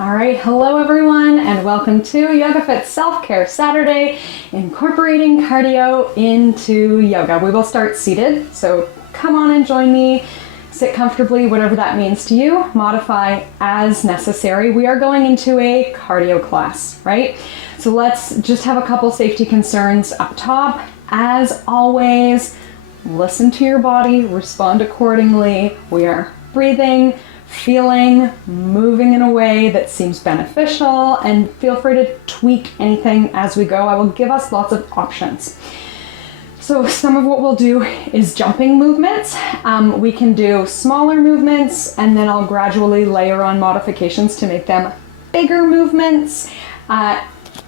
All right, hello everyone, and welcome to YogaFit Self-Care Saturday, incorporating cardio into yoga. We will start seated, so come on and join me. Sit comfortably, whatever that means to you. Modify as necessary. We are going into a cardio class, right? So let's just have a couple safety concerns up top. As always, listen to your body, respond accordingly. We are breathing, feeling, moving in a way that seems beneficial, and feel free to tweak anything as we go. I will give us lots of options. So some of what we'll do is jumping movements. We can do smaller movements, and then I'll gradually layer on modifications to make them bigger movements.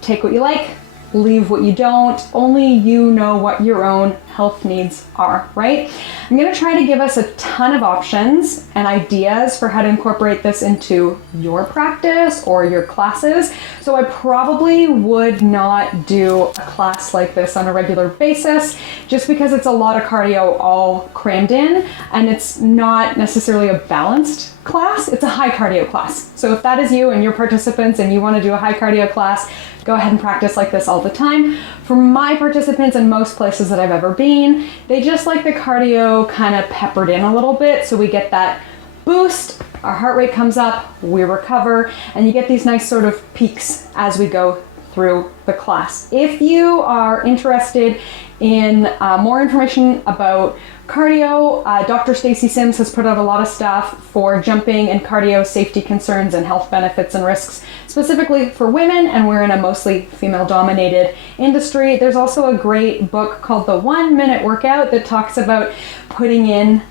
Take what you like, leave what you don't. Only you know what your own health needs are, right? I'm gonna try to give us a ton of options and ideas for how to incorporate this into your practice or your classes. So I probably would not do a class like this on a regular basis, just because it's a lot of cardio all crammed in, and it's not necessarily a balanced class. It's a high cardio class. So if that is you and your participants and you want to do a high cardio class, go ahead and practice like this all the time. For my participants in most places that I've ever been, they just like the cardio kind of peppered in a little bit, so we get that boost, our heart rate comes up, we recover, and you get these nice sort of peaks as we go through the class. If you are interested in more information about cardio, Dr. Stacy Sims has put out a lot of stuff for jumping and cardio safety concerns and health benefits and risks, specifically for women, and we're in a mostly female-dominated industry. There's also a great book called The 1 Minute Workout that talks about putting in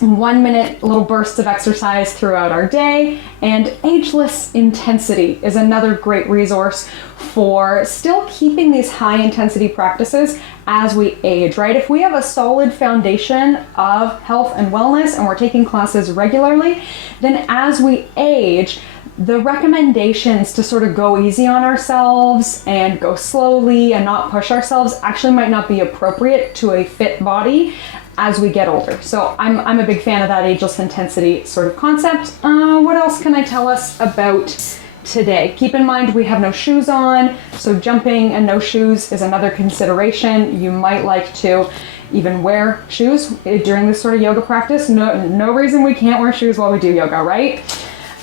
1 minute little bursts of exercise throughout our day, and Ageless Intensity is another great resource for still keeping these high intensity practices as we age, right? If we have a solid foundation of health and wellness and we're taking classes regularly, then as we age, the recommendations to sort of go easy on ourselves and go slowly and not push ourselves actually might not be appropriate to a fit body as we get older. So I'm a big fan of that ageless intensity sort of concept. What else can I tell us about today? Keep in mind we have no shoes on, so jumping and no shoes is another consideration. You might like to even wear shoes during this sort of yoga practice. No reason we can't wear shoes while we do yoga, right?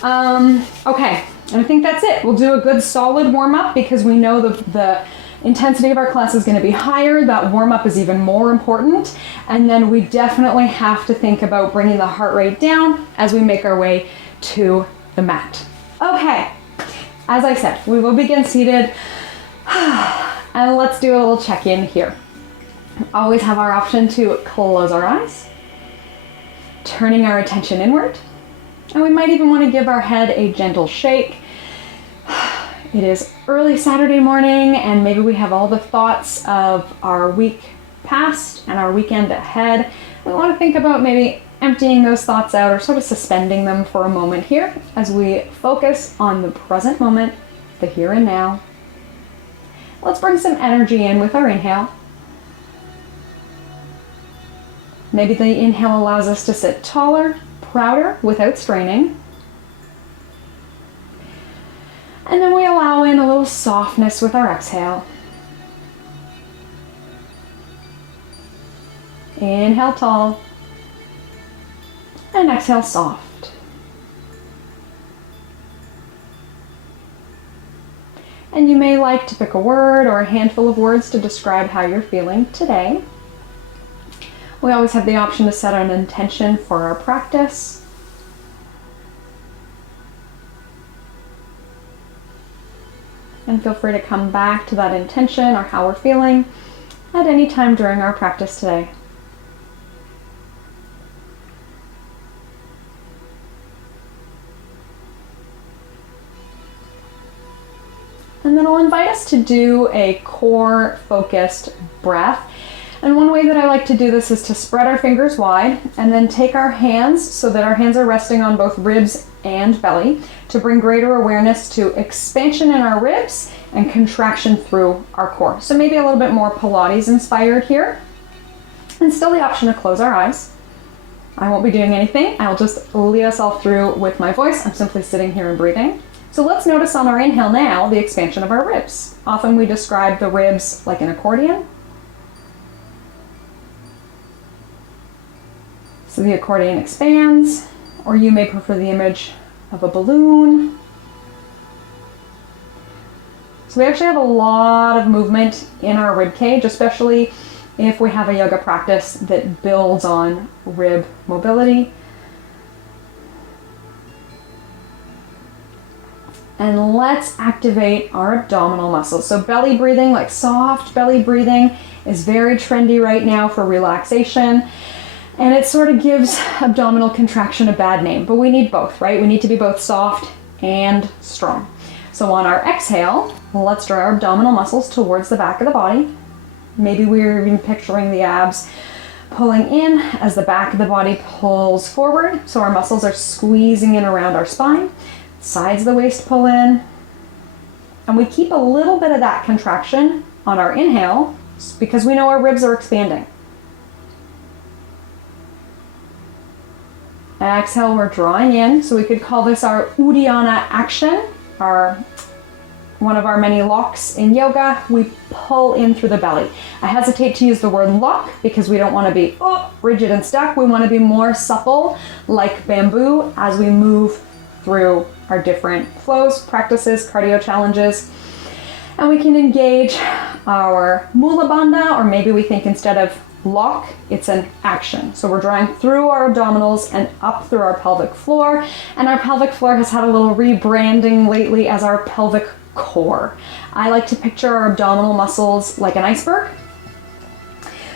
Okay, and I think that's it. We'll do a good solid warm-up because we know the intensity of our class is going to be higher. That warm-up is even more important. And then we definitely have to think about bringing the heart rate down as we make our way to the mat. Okay, as I said, we will begin seated. And let's do a little check-in here. Always have our option to close our eyes, turning our attention inward. And we might even want to give our head a gentle shake. It is early Saturday morning, and maybe we have all the thoughts of our week past and our weekend ahead. We want to think about maybe emptying those thoughts out or sort of suspending them for a moment here as we focus on the present moment, the here and now. Let's bring some energy in with our inhale. Maybe the inhale allows us to sit taller, prouder without straining. And then we allow in a little softness with our exhale. Inhale tall, and exhale soft. And you may like to pick a word or a handful of words to describe how you're feeling today. We always have the option to set an intention for our practice. And feel free to come back to that intention or how we're feeling at any time during our practice today. And then I'll invite us to do a core focused breath. And one way that I like to do this is to spread our fingers wide and then take our hands so that our hands are resting on both ribs and belly to bring greater awareness to expansion in our ribs and contraction through our core. So maybe a little bit more Pilates inspired here. And still the option to close our eyes. I won't be doing anything. I'll just lead us all through with my voice. I'm simply sitting here and breathing. So let's notice on our inhale now the expansion of our ribs. Often we describe the ribs like an accordion. So the accordion expands, or you may prefer the image of a balloon. So we actually have a lot of movement in our rib cage, especially if we have a yoga practice that builds on rib mobility. And let's activate our abdominal muscles. So belly breathing, like soft belly breathing, is very trendy right now for relaxation. And it sort of gives abdominal contraction a bad name, but we need both, right? We need to be both soft and strong. So on our exhale, let's draw our abdominal muscles towards the back of the body. Maybe we're even picturing the abs pulling in as the back of the body pulls forward. So our muscles are squeezing in around our spine. Sides of the waist pull in. And we keep a little bit of that contraction on our inhale because we know our ribs are expanding. Exhale, we're drawing in. So we could call this our Uddiyana action, one of our many locks in yoga. We pull in through the belly. I hesitate to use the word lock because we don't want to be rigid and stuck. We want to be more supple, like bamboo, as we move through our different flows, practices, cardio challenges. And we can engage our Mula Bandha, or maybe we think instead of lock, it's an action. So we're drawing through our abdominals and up through our pelvic floor. And our pelvic floor has had a little rebranding lately as our pelvic core. I like to picture our abdominal muscles like an iceberg.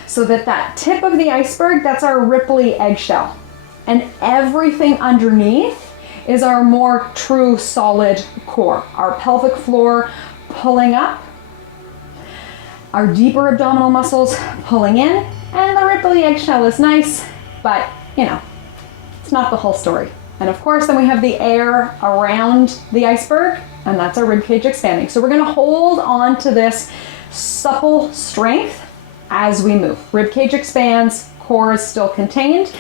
So that tip of the iceberg, that's our ripply eggshell. And everything underneath is our more true solid core. Our pelvic floor pulling up, our deeper abdominal muscles pulling in, and the ripply eggshell is nice, but it's not the whole story. And of course, then we have the air around the iceberg, and that's our rib cage expanding. So we're gonna hold on to this supple strength as we move. Rib cage expands, core is still contained.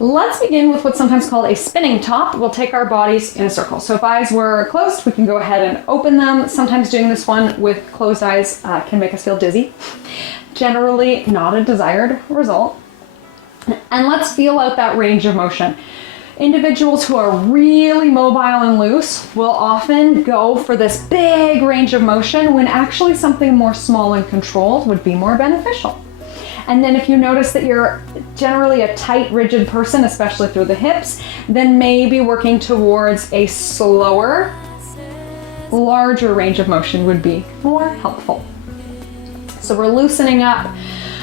Let's begin with what's sometimes called a spinning top. We'll take our bodies in a circle. So if eyes were closed, we can go ahead and open them. Sometimes doing this one with closed eyes can make us feel dizzy. Generally not a desired result. And let's feel out that range of motion. Individuals who are really mobile and loose will often go for this big range of motion when actually something more small and controlled would be more beneficial. And then if you notice that you're generally a tight, rigid person, especially through the hips, then maybe working towards a slower, larger range of motion would be more helpful. So we're loosening up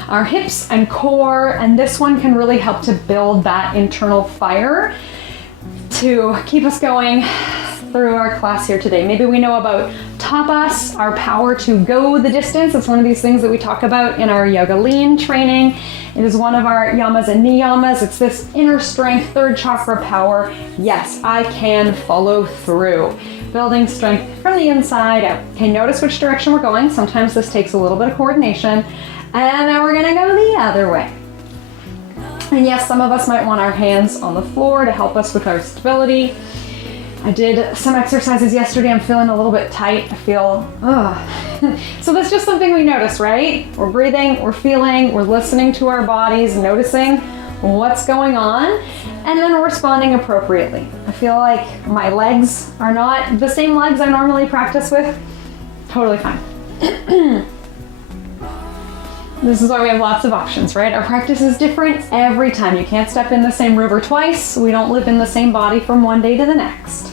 our hips and core, and this one can really help to build that internal fire to keep us going through our class here today. Maybe we know about tapas, our power to go the distance. It's one of these things that we talk about in our yoga lean training. It is one of our yamas and niyamas. It's this inner strength, third chakra power. Yes, I can follow through. Building strength from the inside out. Okay, notice which direction we're going. Sometimes this takes a little bit of coordination. And now we're gonna go the other way. And yes, some of us might want our hands on the floor to help us with our stability. I did some exercises yesterday. I'm feeling a little bit tight. I feel, So that's just something we notice, right? We're breathing, we're feeling, we're listening to our bodies, noticing what's going on, and then responding appropriately. I feel like my legs are not the same legs I normally practice with. Totally fine. This is why we have lots of options, right? Our practice is different every time. You can't step in the same river twice. We don't live in the same body from one day to the next.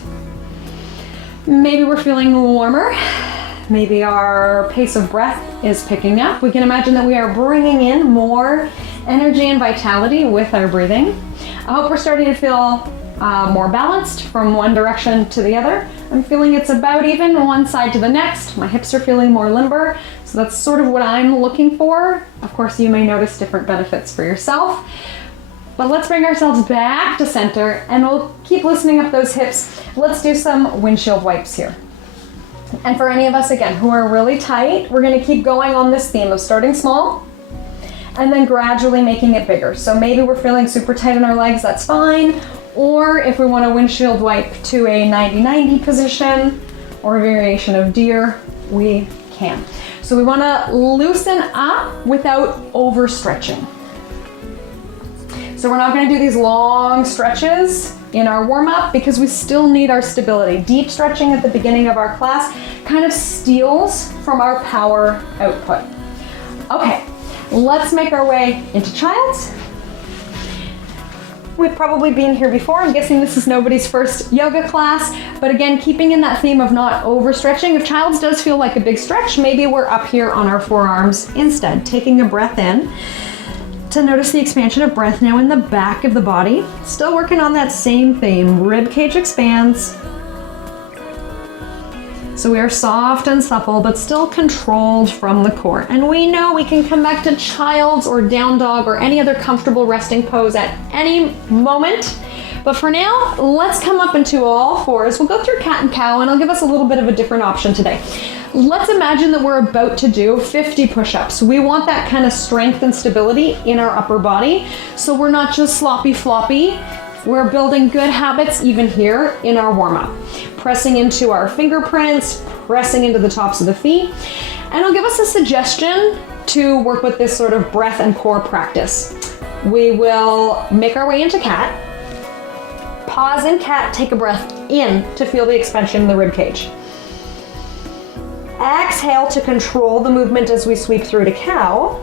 Maybe we're feeling warmer. Maybe our pace of breath is picking up. We can imagine that we are bringing in more energy and vitality with our breathing. I hope we're starting to feel more balanced from one direction to the other. I'm feeling it's about even one side to the next. My hips are feeling more limber. So that's sort of what I'm looking for. Of course, you may notice different benefits for yourself. But let's bring ourselves back to center and we'll keep loosening up those hips. Let's do some windshield wipes here. And for any of us, again, who are really tight, we're gonna keep going on this theme of starting small and then gradually making it bigger. So maybe we're feeling super tight in our legs, that's fine. Or if we want to windshield wipe to a 90-90 position or a variation of deer, we can. So we want to loosen up without overstretching. So we're not going to do these long stretches in our warm-up because we still need our stability. Deep stretching at the beginning of our class kind of steals from our power output. Okay, let's make our way into child's. We've probably been here before. I'm guessing this is nobody's first yoga class, but again, keeping in that theme of not overstretching. If child's does feel like a big stretch, maybe we're up here on our forearms instead, taking a breath in to notice the expansion of breath now in the back of the body. Still working on that same theme. Rib cage expands. So we are soft and supple, but still controlled from the core. And we know we can come back to child's or down dog or any other comfortable resting pose at any moment. But for now, let's come up into all fours. We'll go through cat and cow, and I'll give us a little bit of a different option today. Let's imagine that we're about to do 50 push-ups. We want that kind of strength and stability in our upper body, so we're not just sloppy floppy. We're building good habits even here in our warm-up. Pressing into our fingerprints, pressing into the tops of the feet. And I'll give us a suggestion to work with this sort of breath and core practice. We will make our way into cat. Pause in cat, take a breath in to feel the expansion in the rib cage. Exhale to control the movement as we sweep through to cow.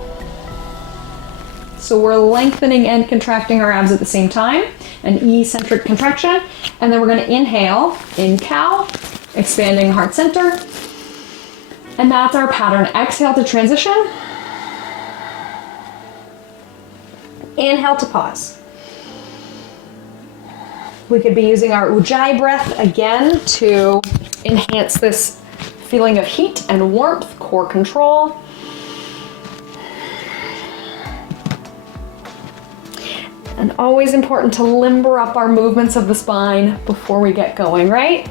So we're lengthening and contracting our abs at the same time, an eccentric contraction. And then we're going to inhale in cow, expanding heart center. And that's our pattern. Exhale to transition. Inhale to pause. We could be using our ujjayi breath again to enhance this feeling of heat and warmth, core control. And always important to limber up our movements of the spine before we get going, right?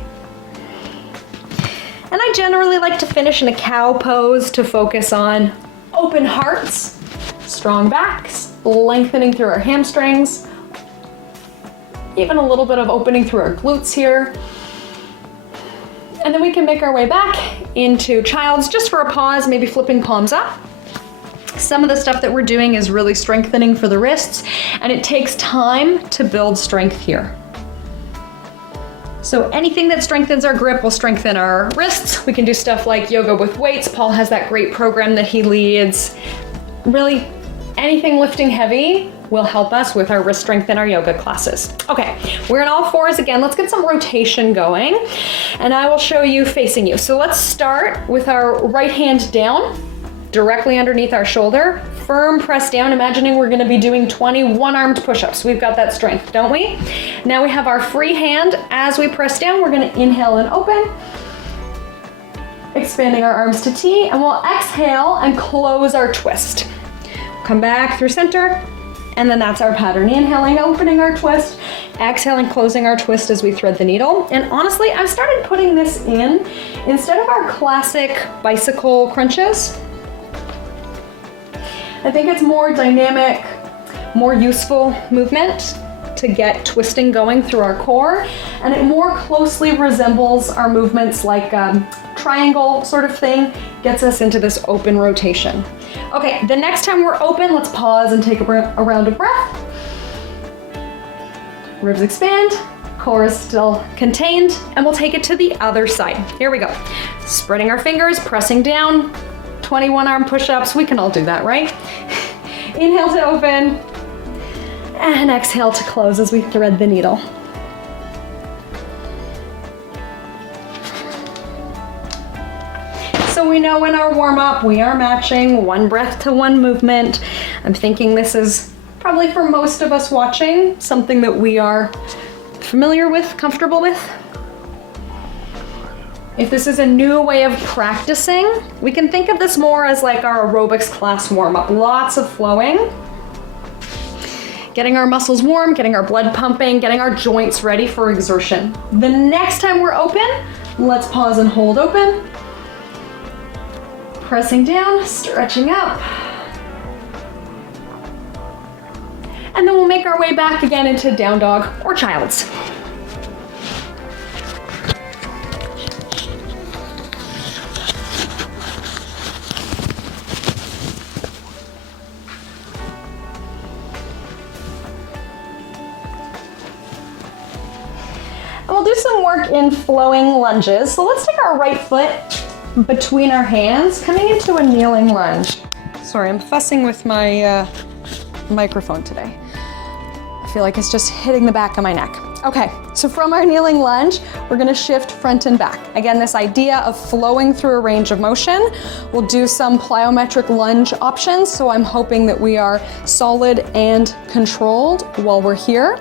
And I generally like to finish in a cow pose to focus on open hearts, strong backs, lengthening through our hamstrings, even a little bit of opening through our glutes here. And then we can make our way back into child's just for a pause, maybe flipping palms up. Some of the stuff that we're doing is really strengthening for the wrists, and it takes time to build strength here. So anything that strengthens our grip will strengthen our wrists. We can do stuff like yoga with weights. Paul has that great program that he leads. Really, anything lifting heavy will help us with our wrist strength in our yoga classes. Okay, we're in all fours again. Let's get some rotation going, and I will show you facing you. So let's start with our right hand down, directly underneath our shoulder. Firm press down, imagining we're gonna be doing 20 one-armed push-ups. We've got that strength, don't we? Now we have our free hand. As we press down, we're gonna inhale and open, expanding our arms to T, and we'll exhale and close our twist. Come back through center, and then that's our pattern. Inhaling, opening our twist, exhaling, closing our twist as we thread the needle. And honestly, I've started putting this in instead of our classic bicycle crunches. I think it's more dynamic, more useful movement to get twisting going through our core, and it more closely resembles our movements like triangle sort of thing, gets us into this open rotation. Okay, the next time we're open, let's pause and take a round of breath. Ribs expand, core is still contained, and we'll take it to the other side. Here we go. Spreading our fingers, pressing down, 21 arm push-ups. We can all do that, right? Inhale to open, and exhale to close as we thread the needle. So we know in our warm-up, we are matching one breath to one movement. I'm thinking this is probably for most of us watching, something that we are familiar with, comfortable with. If this is a new way of practicing, we can think of this more as like our aerobics class warm-up. Lots of flowing, getting our muscles warm, getting our blood pumping, getting our joints ready for exertion. The next time we're open, let's pause and hold open. Pressing down, stretching up, And then we'll make our way back again into down dog or child's. And we'll do some work in flowing lunges. So let's take our right foot between our hands, coming into a kneeling lunge. Sorry, I'm fussing with my microphone today. I feel like it's just hitting the back of my neck. Okay, so from our kneeling lunge, we're gonna shift front and back. Again, this idea of flowing through a range of motion. We'll do some plyometric lunge options, so I'm hoping that we are solid and controlled while we're here.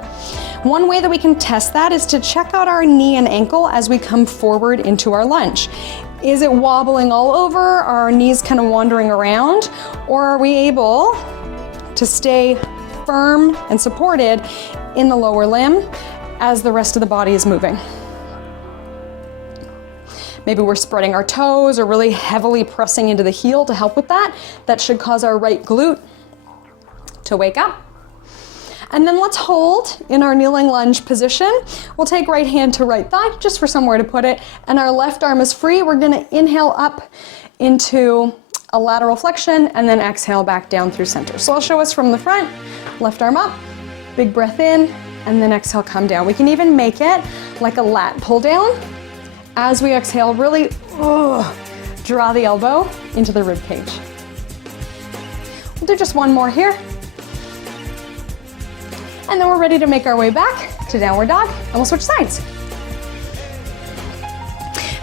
One way that we can test that is to check out our knee and ankle as we come forward into our lunge. Is it wobbling all over? Are our knees kind of wandering around? Or are we able to stay firm and supported in the lower limb as the rest of the body is moving? Maybe we're spreading our toes or really heavily pressing into the heel to help with that. That should cause our right glute to wake up. And then let's hold in our kneeling lunge position. We'll take right hand to right thigh, just for somewhere to put it, and our left arm is free. We're gonna inhale up into a lateral flexion and then exhale back down through center. So I'll show us from the front, left arm up, big breath in, and then exhale, come down. We can even make it like a lat pull down. As we exhale, really draw the elbow into the rib cage. We'll do just one more here. And then we're ready to make our way back to downward dog, and we'll switch sides.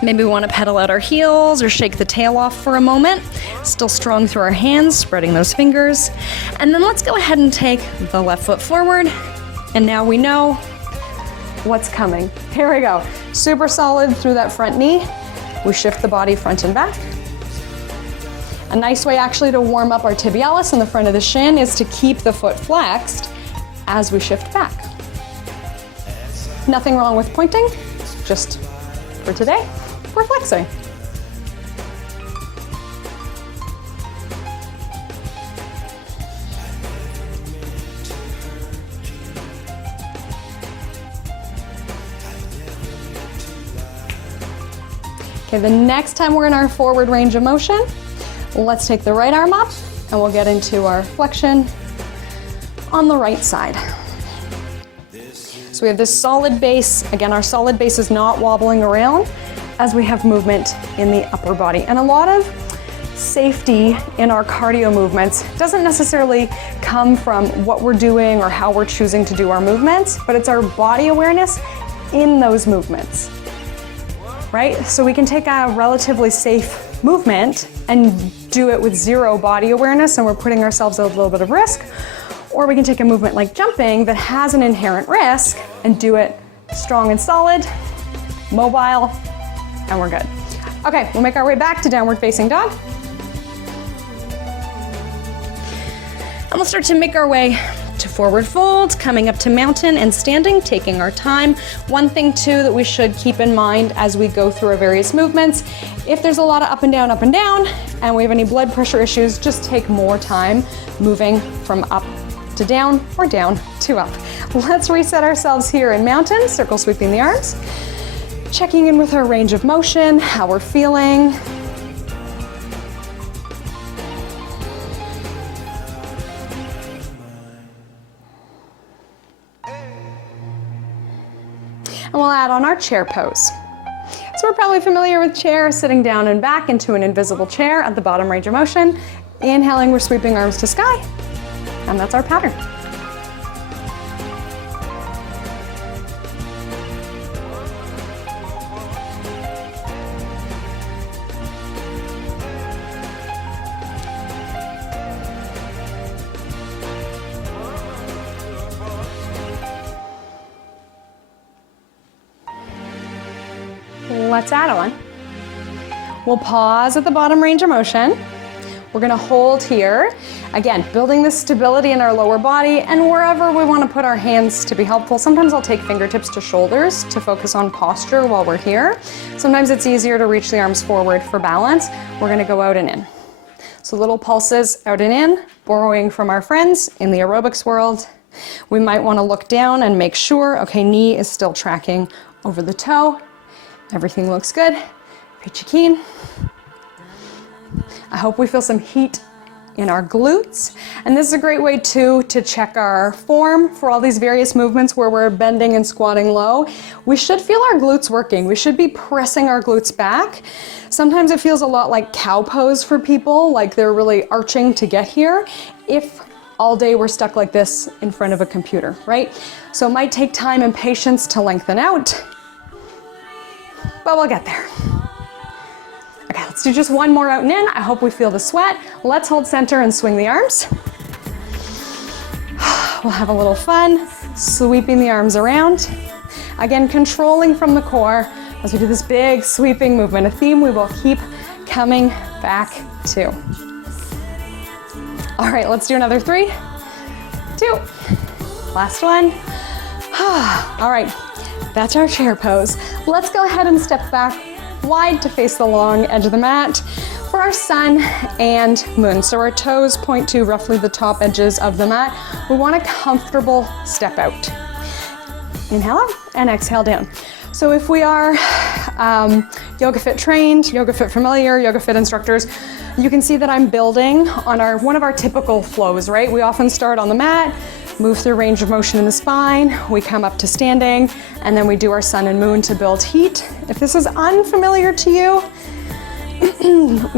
Maybe we want to pedal out our heels or shake the tail off for a moment. Still strong through our hands, spreading those fingers. And then let's go ahead and take the left foot forward. And now we know what's coming. Here we go. Super solid through that front knee. We shift the body front and back. A nice way actually to warm up our tibialis in the front of the shin is to keep the foot flexed as we shift back. Nothing wrong with pointing, just for today, we're flexing. Okay, the next time we're in our forward range of motion, let's take the right arm up and we'll get into our flexion on the right side. So we have this solid base. Again, our solid base is not wobbling around as we have movement in the upper body. And a lot of safety in our cardio movements doesn't necessarily come from what we're doing or how we're choosing to do our movements, but it's our body awareness in those movements, right? So we can take a relatively safe movement and do it with zero body awareness and we're putting ourselves at a little bit of risk. Or we can take a movement like jumping that has an inherent risk and do it strong and solid, mobile, and we're good. Okay, we'll make our way back to downward facing dog. And we'll start to make our way to forward fold, coming up to mountain and standing, taking our time. One thing too that we should keep in mind as we go through our various movements, if there's a lot of up and down, and we have any blood pressure issues, just take more time moving from up to down or down to up. Let's reset ourselves here in mountain, circle sweeping the arms, checking in with our range of motion, how we're feeling. And we'll add on our chair pose. So we're probably familiar with chair, sitting down and back into an invisible chair at the bottom range of motion. Inhaling, we're sweeping arms to sky. And that's our pattern. Let's add on. We'll pause at the bottom range of motion. We're gonna hold here. Again, building this stability in our lower body and wherever we wanna put our hands to be helpful. Sometimes I'll take fingertips to shoulders to focus on posture while we're here. Sometimes it's easier to reach the arms forward for balance. We're gonna go out and in. So little pulses out and in, borrowing from our friends in the aerobics world. We might want to look down and make sure, okay, knee is still tracking over the toe. Everything looks good. Peachy keen. I hope we feel some heat in our glutes. And this is a great way too to check our form for all these various movements where we're bending and squatting low. We should feel our glutes working. We should be pressing our glutes back. Sometimes it feels a lot like cow pose for people, like they're really arching to get here. If all day we're stuck like this in front of a computer, right? So it might take time and patience to lengthen out, but we'll get there. Okay, let's do just one more out and in. I hope we feel the sweat. Let's hold center and swing the arms. We'll have a little fun, sweeping the arms around. Again, controlling from the core as we do this big sweeping movement, a theme we will keep coming back to. All right, let's do another 3, 2, last one. All right, that's our chair pose. Let's go ahead and step back wide to face the long edge of the mat for our sun and moon. So our toes point to roughly the top edges of the mat. We want a comfortable step out. Inhale up and exhale down. So if we are YogaFit trained, YogaFit familiar, YogaFit instructors, you can see that I'm building on one of our typical flows, right? We often start on the mat, move through range of motion in the spine, we come up to standing, and then we do our sun and moon to build heat. If this is unfamiliar to you,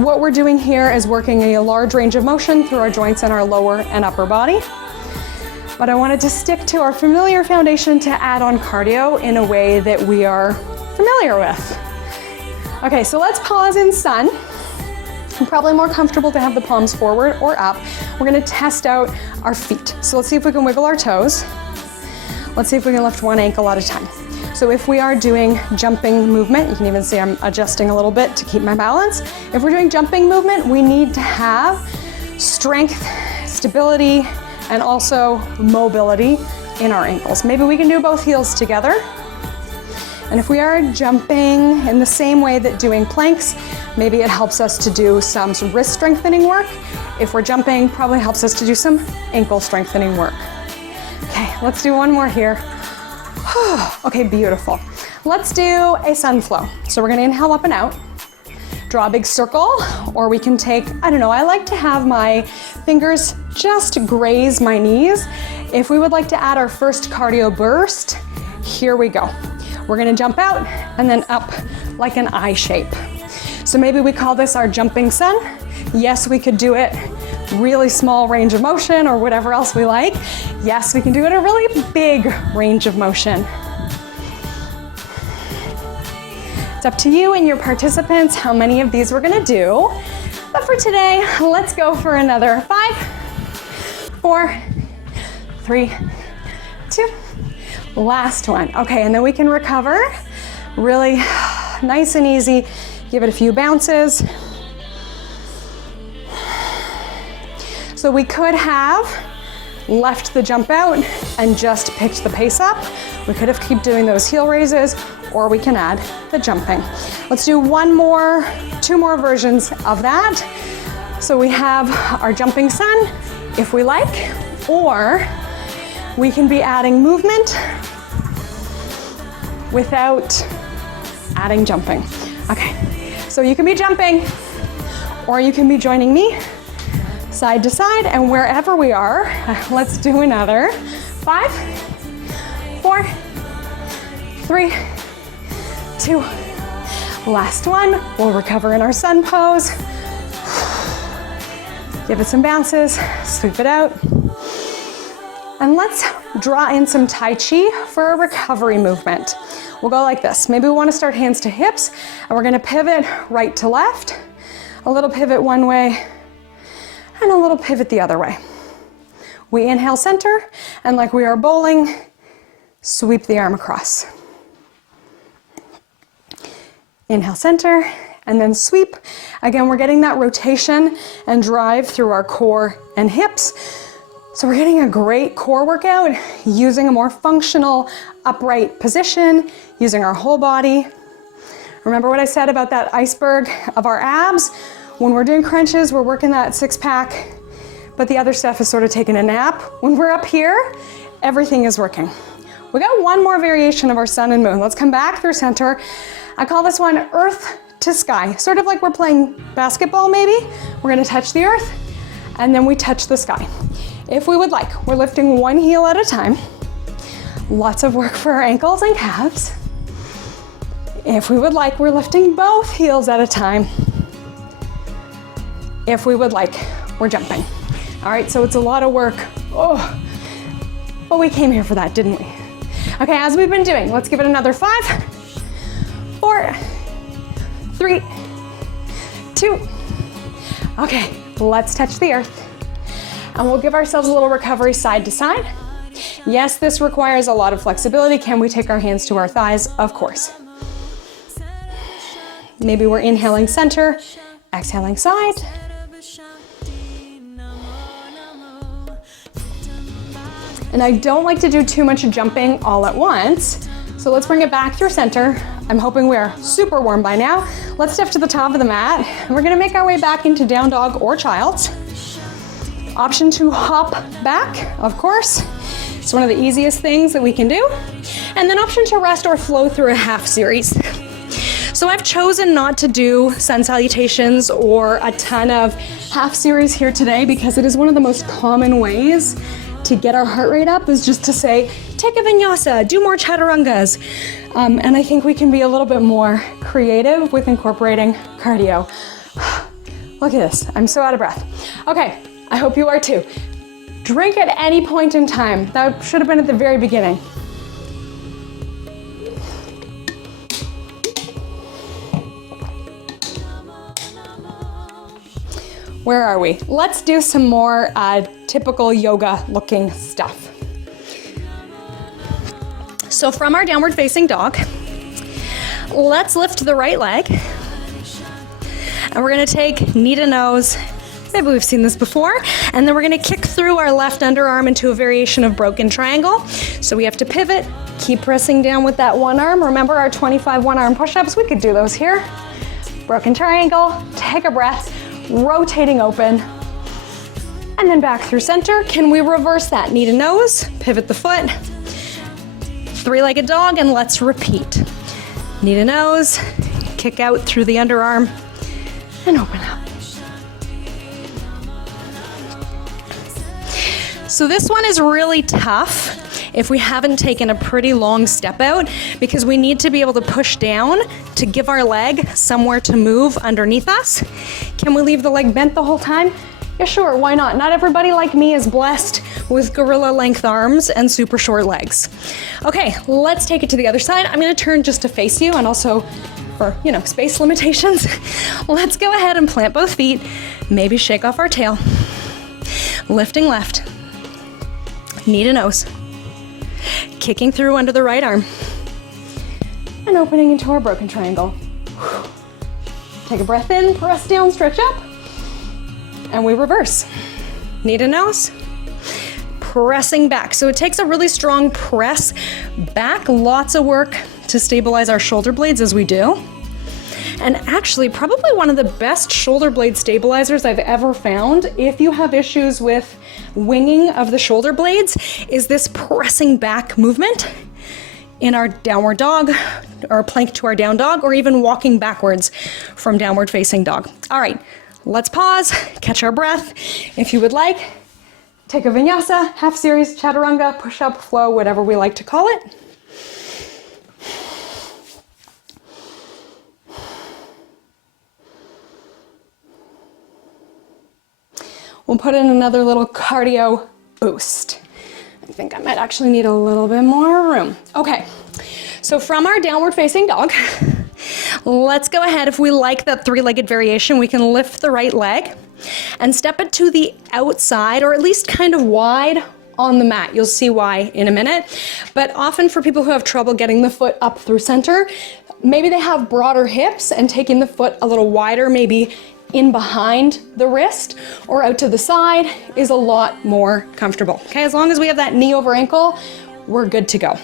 what we're doing here is working a large range of motion through our joints in our lower and upper body. But I wanted to stick to our familiar foundation to add on cardio in a way that we are familiar with. Okay, so let's pause in sun. Probably more comfortable to have the palms forward or up. We're gonna test out our feet. So let's see if we can wiggle our toes. Let's see if we can lift one ankle at a time. So if we are doing jumping movement, you can even see I'm adjusting a little bit to keep my balance. If we're doing jumping movement, we need to have strength, stability, and also mobility in our ankles. Maybe we can do both heels together. And if we are jumping in the same way that doing planks, maybe it helps us to do some wrist strengthening work. If we're jumping, probably helps us to do some ankle strengthening work. Okay, let's do one more here. Okay, beautiful. Let's do a sun flow. So we're gonna inhale up and out. Draw a big circle, or we can take, I don't know, I like to have my fingers just graze my knees. If we would like to add our first cardio burst, here we go. We're gonna jump out and then up like an I shape. So maybe we call this our jumping sun. Yes, we could do it really small range of motion or whatever else we like. Yes, we can do it a really big range of motion. It's up to you and your participants how many of these we're gonna do. But for today, let's go for another 5, 4, 3, 2, last one. Okay, and then we can recover really nice and easy. Give it a few bounces. So we could have left the jump out and just picked the pace up. We could have kept doing those heel raises, or we can add the jumping. Let's do two more versions of that. So we have our jumping sun, if we like, or we can be adding movement without adding jumping. Okay, so you can be jumping, or you can be joining me side to side, and wherever we are, let's do another 5, 4, 3, 2, last one. We'll recover in our sun pose. Give it some bounces, sweep it out. And let's draw in some Tai Chi for a recovery movement. We'll go like this. Maybe we want to start hands to hips, and we're gonna pivot right to left, a little pivot one way, and a little pivot the other way. We inhale center, and like we are bowling, sweep the arm across. Inhale center, and then sweep. Again, we're getting that rotation and drive through our core and hips. So we're getting a great core workout using a more functional upright position, using our whole body. Remember what I said about that iceberg of our abs? When we're doing crunches, we're working that 6-pack, but the other stuff is sort of taking a nap. When we're up here, Everything is working. We got one more variation of our sun and moon. Let's come back through center. I call this one earth to sky, sort of like we're playing basketball maybe. We're gonna touch the earth and then we touch the sky. If we would like, we're lifting one heel at a time. Lots of work for our ankles and calves. If we would like, we're lifting both heels at a time. If we would like, we're jumping. All right, so it's a lot of work. Oh, but we came here for that, didn't we? Okay, as we've been doing, let's give it another 5, 4, 3, 2. Okay, let's touch the earth. And we'll give ourselves a little recovery side to side. Yes, this requires a lot of flexibility. Can we take our hands to our thighs? Of course. Maybe we're inhaling center, exhaling side. And I don't like to do too much jumping all at once. So let's bring it back through center. I'm hoping we are super warm by now. Let's step to the top of the mat. And we're gonna make our way back into down dog or child's. Option to hop back, of course. It's one of the easiest things that we can do. And then option to rest or flow through a half series. So I've chosen not to do sun salutations or a ton of half series here today because it is one of the most common ways to get our heart rate up is just to say, take a vinyasa, do more chaturangas. And I think we can be a little bit more creative with incorporating cardio. Look at this, I'm so out of breath. Okay, I hope you are too. Drink at any point in time. That should have been at the very beginning. Where are we? Let's do some more typical yoga looking stuff. So from our downward facing dog, let's lift the right leg. And we're gonna take knee to nose. Maybe we've seen this before. And then we're gonna kick through our left underarm into a variation of broken triangle. So we have to pivot, keep pressing down with that one arm. Remember our 25 one arm push-ups? We could do those here. Broken triangle, take a breath, rotating open, and then back through center. Can we reverse that? Knee to nose, pivot the foot, three-legged dog, and let's repeat. Knee to nose, kick out through the underarm, and open up. So this one is really tough if we haven't taken a pretty long step out because we need to be able to push down to give our leg somewhere to move underneath us. Can we leave the leg bent the whole time? Yeah, sure, why not? Not everybody like me is blessed with gorilla length arms and super short legs. Okay, let's take it to the other side. I'm gonna turn just to face you and also for, space limitations. Let's go ahead and plant both feet, maybe shake off our tail. Lifting left, knee to nose. Kicking through under the right arm. And opening into our broken triangle. Take a breath in, press down, stretch up. And we reverse. Knee to nose. Pressing back. So it takes a really strong press back. Lots of work to stabilize our shoulder blades as we do. And actually, probably one of the best shoulder blade stabilizers I've ever found, if you have issues with winging of the shoulder blades, is this pressing back movement in our downward dog, or plank to our down dog, or even walking backwards from downward facing dog. All right, let's pause, catch our breath. If you would like, take a vinyasa, half series, chaturanga, push up, flow, whatever we like to call it. We'll put in another little cardio boost. I think I might actually need a little bit more room. Okay, so from our downward facing dog, let's go ahead. If we like that three-legged variation, we can lift the right leg and step it to the outside, or at least kind of wide on the mat. You'll see why in a minute. But often for people who have trouble getting the foot up through center, maybe they have broader hips, and taking the foot a little wider, maybe in behind the wrist or out to the side, is a lot more comfortable. Okay, as long as we have that knee over ankle, we're good to go.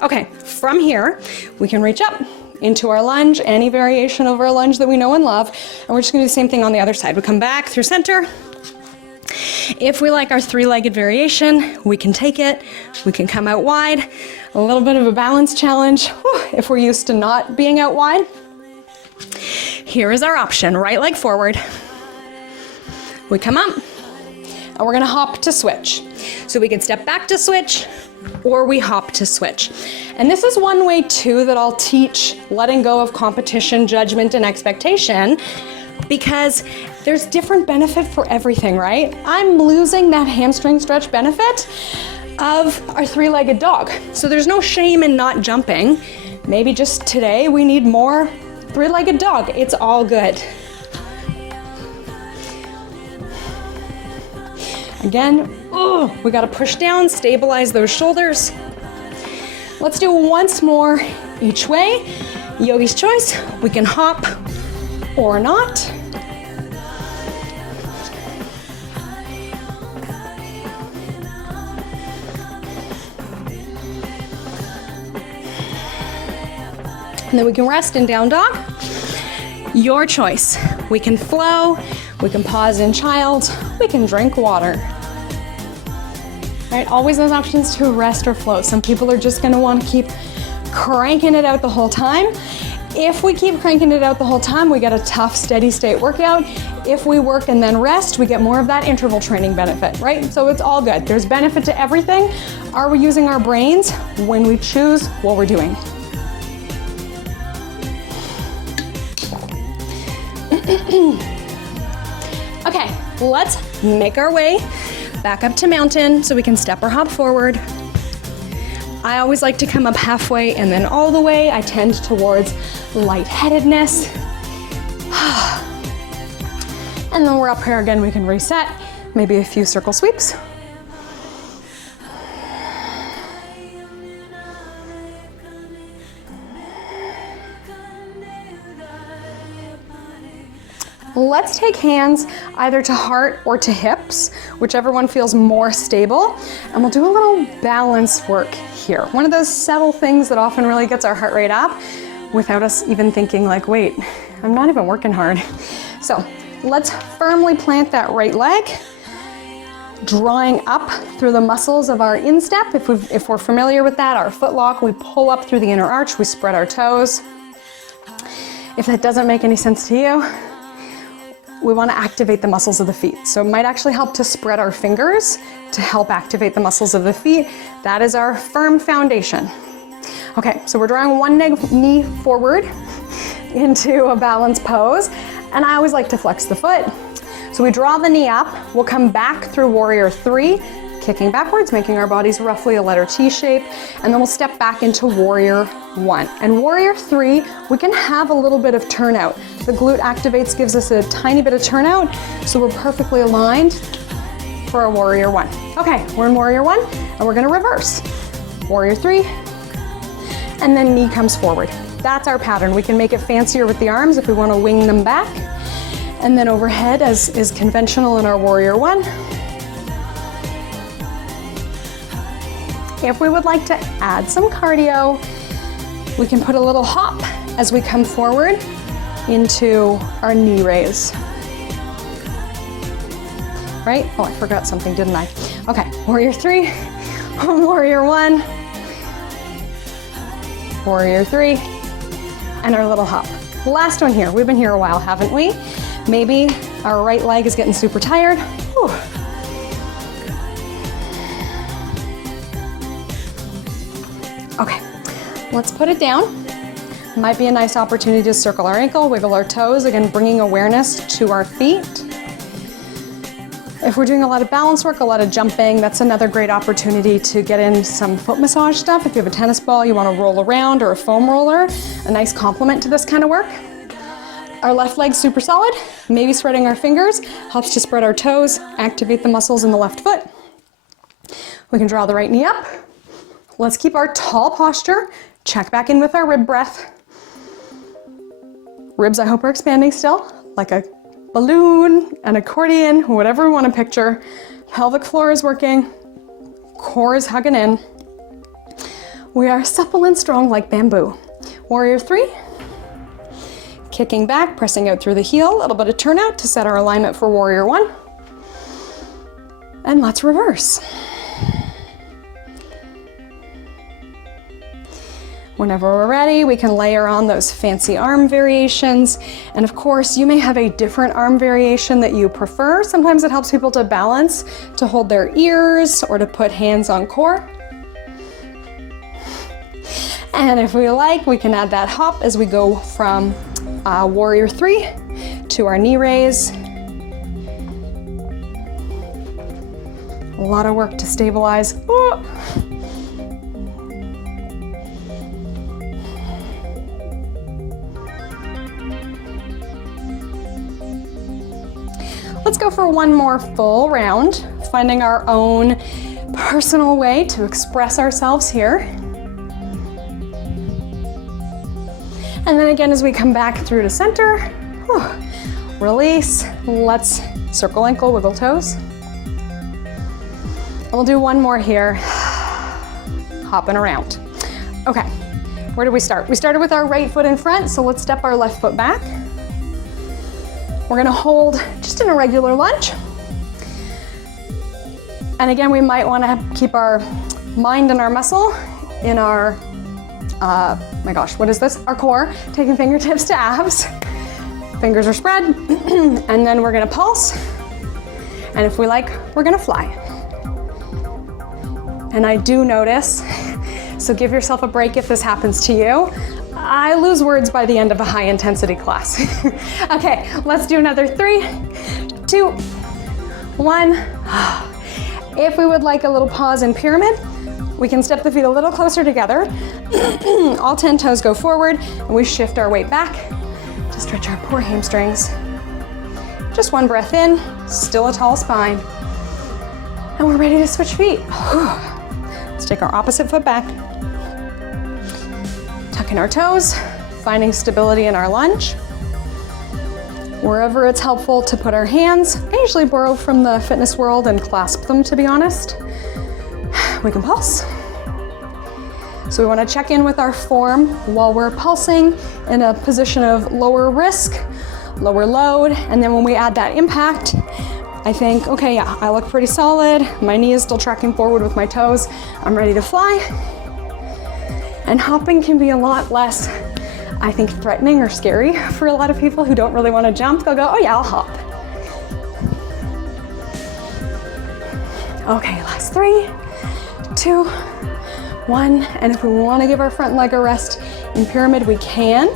Okay, from here, we can reach up into our lunge, any variation of our lunge that we know and love, and we're just gonna do the same thing on the other side. We come back through center, If we like our three-legged variation, we can take it. We can come out wide. A little bit of a balance challenge. Whew, if we're used to not being out wide. Here is our option, right leg forward. We come up, and we're gonna hop to switch. So we can step back to switch, or we hop to switch. And this is one way too that I'll teach letting go of competition, judgment, and expectation, because there's different benefit for everything, right? I'm losing that hamstring stretch benefit of our three-legged dog. So there's no shame in not jumping. Maybe just today we need more three-legged dog. It's all good. Again, we gotta push down, stabilize those shoulders. Let's do once more each way. Yogi's choice, we can hop or not. And then we can rest in down dog. Your choice. We can flow, we can pause in child, we can drink water. Right, always those options to rest or flow. Some people are just gonna wanna keep cranking it out the whole time. If we keep cranking it out the whole time, we get a tough, steady state workout. If we work and then rest, we get more of that interval training benefit, right? So it's all good. There's benefit to everything. Are we using our brains when we choose what we're doing? Okay, let's make our way back up to mountain so we can step or hop forward. I always like to come up halfway and then all the way. I tend towards lightheadedness. And then we're up here again, we can reset, maybe a few circle sweeps. Let's take hands either to heart or to hips, whichever one feels more stable, and we'll do a little balance work here. One of those subtle things that often really gets our heart rate up without us even thinking like, wait, I'm not even working hard. So let's firmly plant that right leg, drawing up through the muscles of our instep. If we're familiar with that, our foot lock, we pull up through the inner arch, we spread our toes. If that doesn't make any sense to you, we want to activate the muscles of the feet. So it might actually help to spread our fingers to help activate the muscles of the feet. That is our firm foundation. Okay, so we're drawing one knee forward into a balanced pose, and I always like to flex the foot. So we draw the knee up, we'll come back through warrior three, kicking backwards, making our bodies roughly a letter T shape, and then we'll step back into warrior one. And warrior three, we can have a little bit of turnout. The glute activates, gives us a tiny bit of turnout, so we're perfectly aligned for our warrior one. Okay, we're in warrior one, and we're gonna reverse. Warrior three, and then knee comes forward. That's our pattern. We can make it fancier with the arms if we wanna wing them back, and then overhead as is conventional in our warrior one. If we would like to add some cardio, we can put a little hop as we come forward into our knee raise. Right? Oh, I forgot something, didn't I? Okay, warrior three, warrior one, warrior three, and our little hop. Last one here. We've been here a while, haven't we? Maybe our right leg is getting super tired. Whew. Okay, let's put it down. Might be a nice opportunity to circle our ankle, wiggle our toes, again, bringing awareness to our feet. If we're doing a lot of balance work, a lot of jumping, that's another great opportunity to get in some foot massage stuff. If you have a tennis ball you want to roll around, or a foam roller, a nice complement to this kind of work. Our left leg's super solid, maybe spreading our fingers, helps to spread our toes, activate the muscles in the left foot. We can draw the right knee up. Let's keep our tall posture, check back in with our rib breath. Ribs, I hope, are expanding still, like a balloon, an accordion, whatever we want to picture. Pelvic floor is working, core is hugging in. We are supple and strong like bamboo. Warrior three, kicking back, pressing out through the heel, a little bit of turnout to set our alignment for warrior one. And let's reverse. Whenever we're ready, we can layer on those fancy arm variations. And of course, you may have a different arm variation that you prefer. Sometimes it helps people to balance, to hold their ears, or to put hands on core. And if we like, we can add that hop as we go from Warrior Three to our knee raise. A lot of work to stabilize. Ooh. Let's go for one more full round, finding our own personal way to express ourselves here. And then again, as we come back through to center, release. Let's circle ankle, wiggle toes. And we'll do one more here, hopping around. Okay, where did we start? We started with our right foot in front, so let's step our left foot back. We're gonna hold just in a regular lunge. And again, we might wanna keep our mind and our muscle in our, my gosh, what is this? Our core, taking fingertips to abs. Fingers are spread, and then we're gonna pulse. And if we like, we're gonna fly. And I do notice, so give yourself a break if this happens to you, I lose words by the end of a high intensity class. Okay, let's do another 3, 2, 1. If we would like a little pause in pyramid, we can step the feet a little closer together. All 10 toes go forward, and we shift our weight back to stretch our poor hamstrings. Just one breath in, still a tall spine. And we're ready to switch feet. Let's take our opposite foot back. Tucking our toes, finding stability in our lunge. Wherever it's helpful to put our hands, I usually borrow from the fitness world and clasp them, to be honest. We can pulse. So we want to check in with our form while we're pulsing in a position of lower risk, lower load, and then when we add that impact, I think, okay, yeah, I look pretty solid. My knee is still tracking forward with my toes. I'm ready to fly. And hopping can be a lot less, I think, threatening or scary for a lot of people who don't really want to jump. They'll go, oh yeah, I'll hop. Okay, last 3, 2, 1. And if we want to give our front leg a rest in pyramid, we can.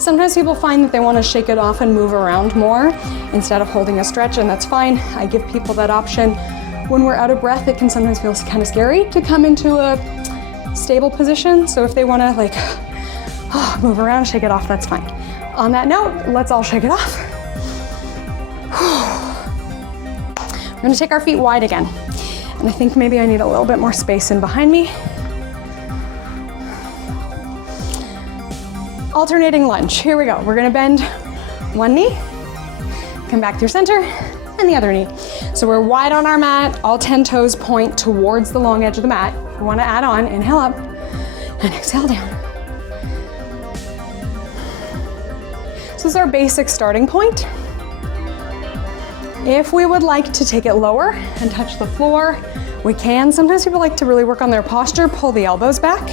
Sometimes people find that they want to shake it off and move around more instead of holding a stretch, and that's fine. I give people that option. When we're out of breath, it can sometimes feel kind of scary to come into a stable position. So if they want to like move around, shake it off, that's fine. On that note, let's all shake it off. We're going to take our feet wide again. And I think maybe I need a little bit more space in behind me. Alternating lunge, here we go. We're gonna bend one knee, come back through center, and the other knee. So we're wide on our mat, all 10 toes point towards the long edge of the mat. We wanna add on, inhale up, and exhale down. So this is our basic starting point. If we would like to take it lower and touch the floor, we can. Sometimes people like to really work on their posture, pull the elbows back.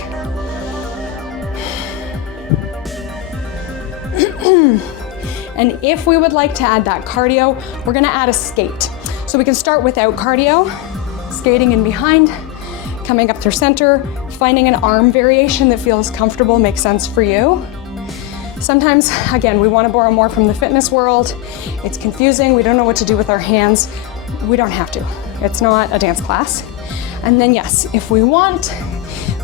And if we would like to add that cardio, we're gonna add a skate. So we can start without cardio, skating in behind, coming up through center, finding an arm variation that feels comfortable, makes sense for you. Sometimes, again, we wanna borrow more from the fitness world. It's confusing, we don't know what to do with our hands. We don't have to. It's not a dance class. And then yes, if we want,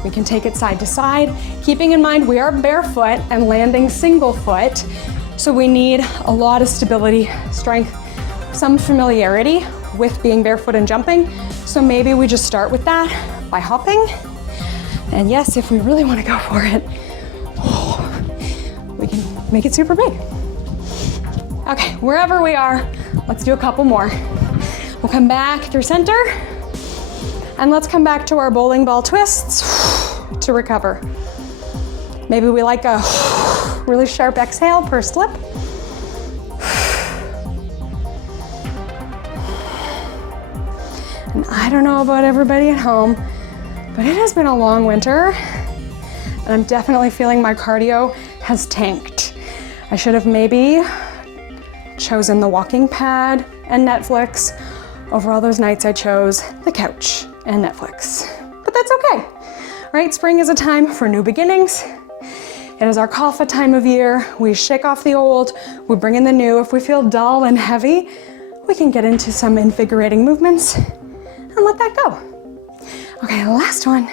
we can take it side to side, keeping in mind we are barefoot and landing single foot, so we need a lot of stability, strength, some familiarity with being barefoot and jumping. So maybe we just start with that by hopping. And yes, if we really want to go for it, we can make it super big. Okay, wherever we are, let's do a couple more. We'll come back through center, and let's come back to our bowling ball twists to recover. Maybe we like a really sharp exhale per slip. And I don't know about everybody at home, but it has been a long winter, and I'm definitely feeling my cardio has tanked. I should have maybe chosen the walking pad and Netflix over all those nights I chose the couch and Netflix. But that's okay, right? Spring is a time for new beginnings. It is our kapha time of year. We shake off the old, we bring in the new. If we feel dull and heavy, we can get into some invigorating movements and let that go. Okay, last one.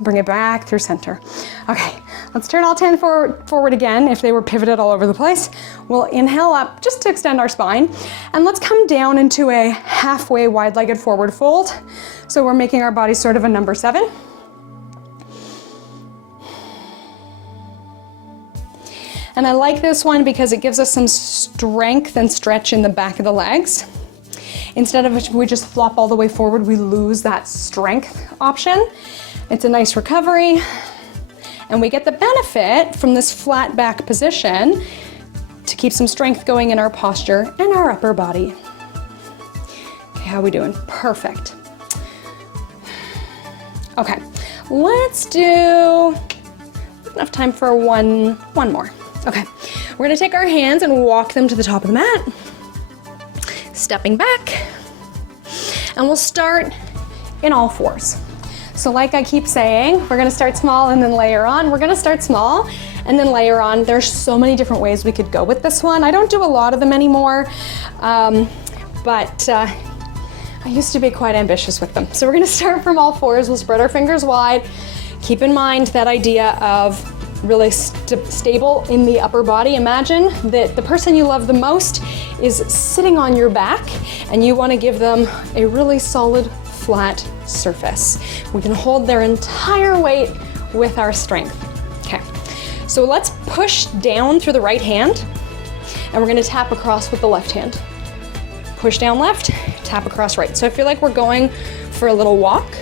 Bring it back through center. Okay, let's turn all 10 forward again. If they were pivoted all over the place, we'll inhale up just to extend our spine. And let's come down into a halfway wide-legged forward fold. So we're making our body sort of a number 7. And I like this one because it gives us some strength and stretch in the back of the legs. Instead of we just flop all the way forward, we lose that strength option. It's a nice recovery. And we get the benefit from this flat back position to keep some strength going in our posture and our upper body. Okay, how are we doing? Perfect. Okay, let's do enough time for one more. Okay, we're gonna take our hands and walk them to the top of the mat, stepping back, and we'll start in all fours. So like I keep saying, we're gonna start small and then layer on. We're gonna start small and then layer on. There's so many different ways we could go with this one. I don't do a lot of them anymore, but I used to be quite ambitious with them. So we're gonna start from all fours. We'll spread our fingers wide. Keep in mind that idea of really stable in the upper body. Imagine that the person you love the most is sitting on your back and you want to give them a really solid, flat surface. We can hold their entire weight with our strength. Okay, so let's push down through the right hand and we're going to tap across with the left hand. Push down left, tap across right. So I feel like we're going for a little walk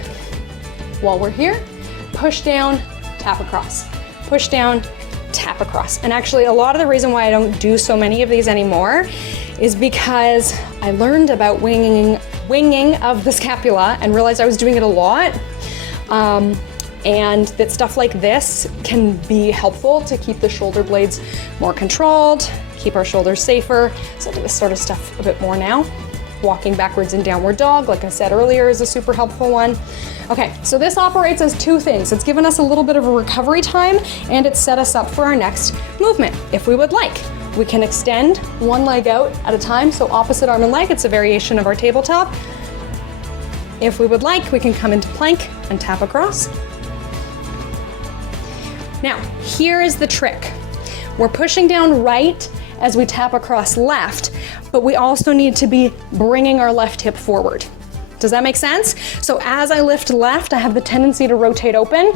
while we're here. Push down, tap across. Push down, tap across. And actually a lot of the reason why I don't do so many of these anymore is because I learned about winging of the scapula and realized I was doing it a lot. And that stuff like this can be helpful to keep the shoulder blades more controlled, keep our shoulders safer. So I do this sort of stuff a bit more now. Walking backwards in downward dog, like I said earlier, is a super helpful one. Okay, so this operates as two things. It's given us a little bit of a recovery time and it's set us up for our next movement. If we would like, we can extend one leg out at a time, so opposite arm and leg. It's a variation of our tabletop. If we would like, we can come into plank and tap across. Now, here is the trick. We're pushing down right as we tap across left, but we also need to be bringing our left hip forward. Does that make sense? So as I lift left, I have the tendency to rotate open,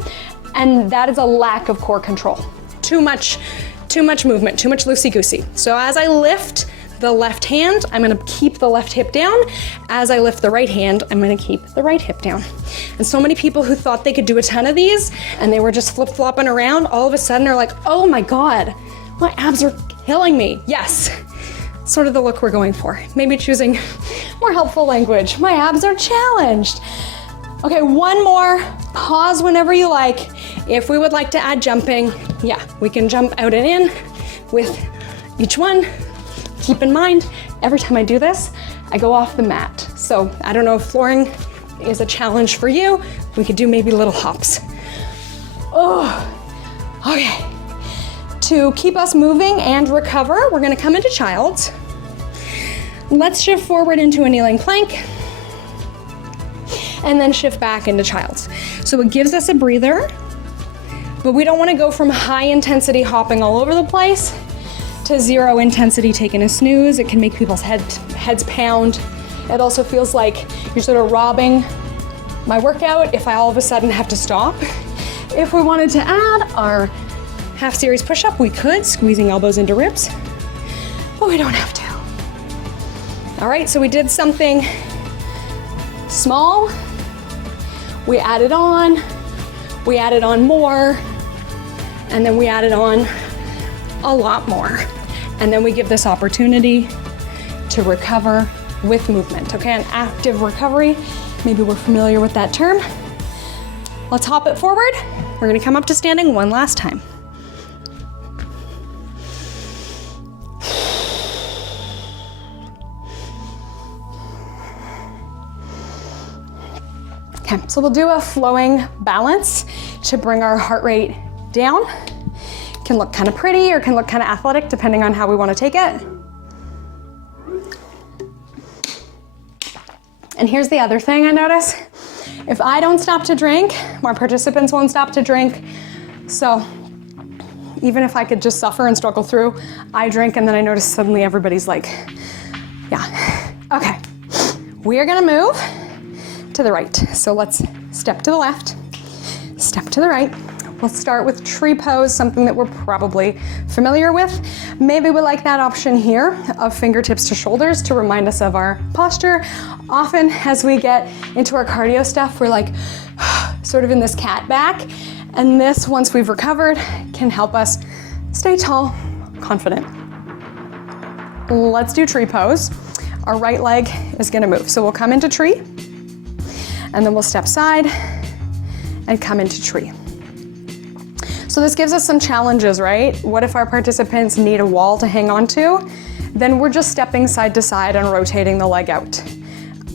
and that is a lack of core control. Too much movement, too much loosey-goosey. So as I lift the left hand, I'm gonna keep the left hip down. As I lift the right hand, I'm gonna keep the right hip down. And so many people who thought they could do a ton of these, and they were just flip-flopping around, all of a sudden are like, oh my God, my abs are killing me. Yes. Sort of the look we're going for. Maybe choosing more helpful language. My abs are challenged. Okay, one more. Pause whenever you like. If we would like to add jumping, yeah, we can jump out and in with each one. Keep in mind, every time I do this, I go off the mat. So I don't know if flooring is a challenge for you. We could do maybe little hops. Oh, okay. To keep us moving and recover, we're gonna come into child's. Let's shift forward into a kneeling plank and then shift back into child's. So it gives us a breather, but we don't wanna go from high intensity hopping all over the place to zero intensity taking a snooze. It can make people's heads pound. It also feels like you're sort of robbing my workout if I all of a sudden have to stop. If we wanted to add our half series push-up, we could, squeezing elbows into ribs, but we don't have to. All right, so we did something small, we added on more, and then we added on a lot more. And then we give this opportunity to recover, with movement, okay? An active recovery. Maybe we're familiar with that term. Let's hop it forward. We're gonna come up to standing one last time. Okay, so we'll do a flowing balance to bring our heart rate down. It can look kind of pretty or can look kind of athletic depending on how we want to take it. And here's the other thing I notice. If I don't stop to drink, my participants won't stop to drink. So even if I could just suffer and struggle through, I drink and then I notice suddenly everybody's like, yeah. Okay, we're gonna move to the right. So let's step to the left, step to the right. We'll start with tree pose, something that we're probably familiar with. Maybe we like that option here of fingertips to shoulders to remind us of our posture. Often as we get into our cardio stuff, we're like sort of in this cat back. And this, once we've recovered, can help us stay tall, confident. Let's do tree pose. Our right leg is gonna move. So we'll come into tree, and then we'll step side and come into tree. So this gives us some challenges, right? What if our participants need a wall to hang on to? Then we're just stepping side to side and rotating the leg out.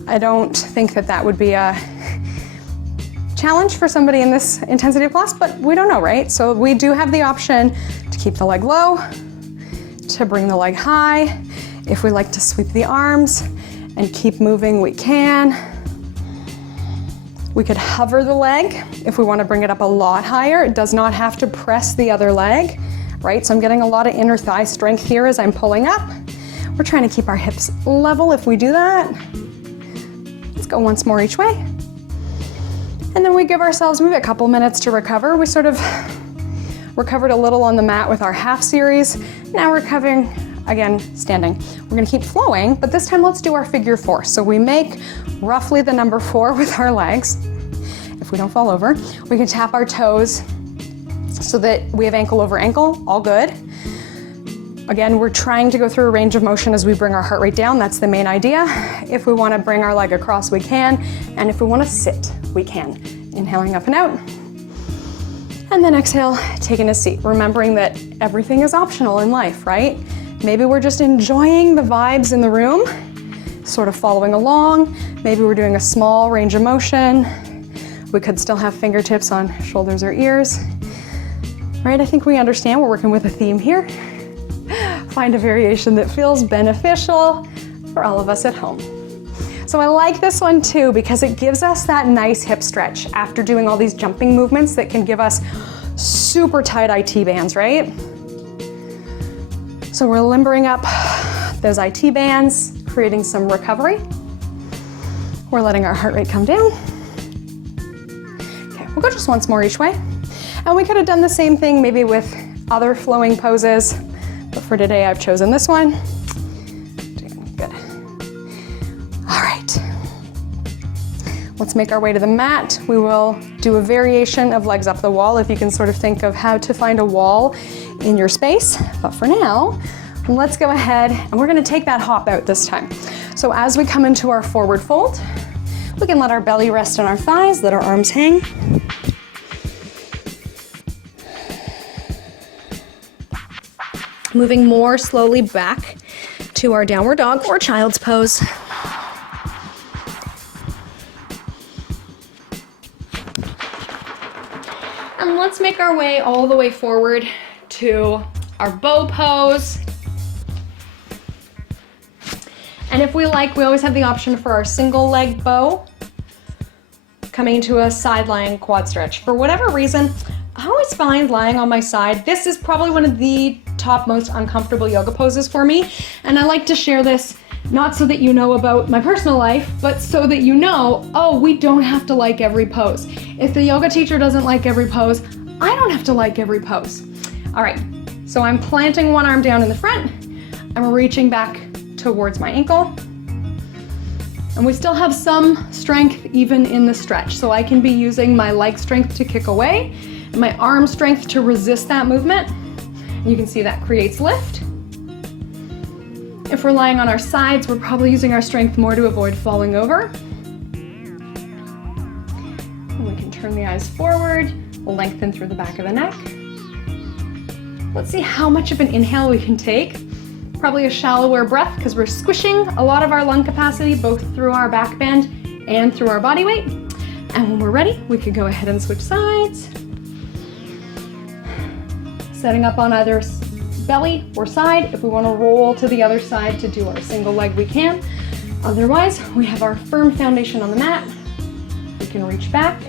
I don't think that that would be a challenge for somebody in this intensity of class, but we don't know, right? So we do have the option to keep the leg low, to bring the leg high. If we like to sweep the arms and keep moving, we can. We could hover the leg if we want to bring it up a lot higher. It does not have to press the other leg, right? So I'm getting a lot of inner thigh strength here as I'm pulling up. We're trying to keep our hips level if we do that. Let's go once more each way. And then we give ourselves maybe a couple minutes to recover. We sort of recovered a little on the mat with our half series. Now we're recovering, again, standing. We're gonna keep flowing, but this time let's do our figure four. So we make roughly the number 4 with our legs. If we don't fall over, we can tap our toes so that we have ankle over ankle, all good. Again, we're trying to go through a range of motion as we bring our heart rate down. That's the main idea. If we wanna bring our leg across, we can. And if we wanna sit, we can. Inhaling up and out. And then exhale, taking a seat. Remembering that everything is optional in life, right? Maybe we're just enjoying the vibes in the room, sort of following along. Maybe we're doing a small range of motion. We could still have fingertips on shoulders or ears. Right, I think we understand we're working with a theme here. Find a variation that feels beneficial for all of us at home. So I like this one too because it gives us that nice hip stretch after doing all these jumping movements that can give us super tight IT bands, right? So we're limbering up those IT bands, creating some recovery. We're letting our heart rate come down. Okay, we'll go just once more each way. And we could have done the same thing maybe with other flowing poses, but for today I've chosen this one. Good. All right. Let's make our way to the mat. We will do a variation of legs up the wall if you can sort of think of how to find a wall in your space. But for now, let's go ahead and we're gonna take that hop out this time. So as we come into our forward fold, we can let our belly rest on our thighs, let our arms hang. Moving more slowly back to our downward dog or child's pose. And let's make our way all the way forward to our bow pose. And if we like, we always have the option for our single leg bow, coming into a side lying quad stretch. For whatever reason, I always find lying on my side, this is probably one of the top most uncomfortable yoga poses for me. And I like to share this, not so that you know about my personal life, but so that you know, oh, we don't have to like every pose. If the yoga teacher doesn't like every pose, I don't have to like every pose. All right, so I'm planting one arm down in the front. I'm reaching back towards my ankle. And we still have some strength even in the stretch. So I can be using my leg strength to kick away, and my arm strength to resist that movement. You can see that creates lift. If we're lying on our sides, we're probably using our strength more to avoid falling over. And we can turn the eyes forward, lengthen through the back of the neck. Let's see how much of an inhale we can take. Probably a shallower breath because we're squishing a lot of our lung capacity both through our back bend and through our body weight. And when we're ready, we can go ahead and switch sides. Setting up on either belly or side. If we want to roll to the other side to do our single leg, we can. Otherwise, we have our firm foundation on the mat. We can reach back.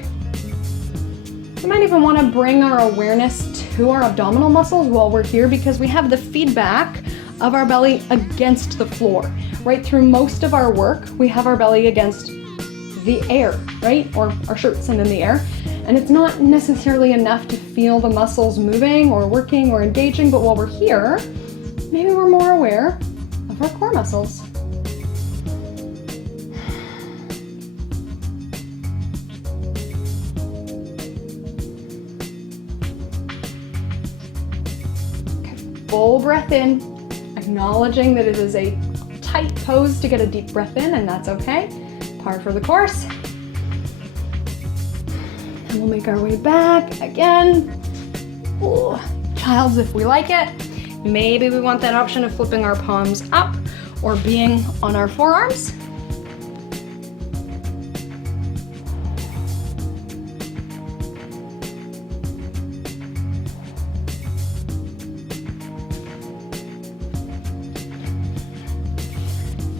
We might even want to bring our awareness to our abdominal muscles while we're here because we have the feedback of our belly against the floor. Right through most of our work, we have our belly against the air, right? Or our shirts and in the air. And it's not necessarily enough to feel the muscles moving or working or engaging, but while we're here, maybe we're more aware of our core muscles. Okay, full breath in, acknowledging that it is a tight pose to get a deep breath in, and that's okay. Par for the course. And we'll make our way back again. Ooh, child's if we like it. Maybe we want that option of flipping our palms up or being on our forearms.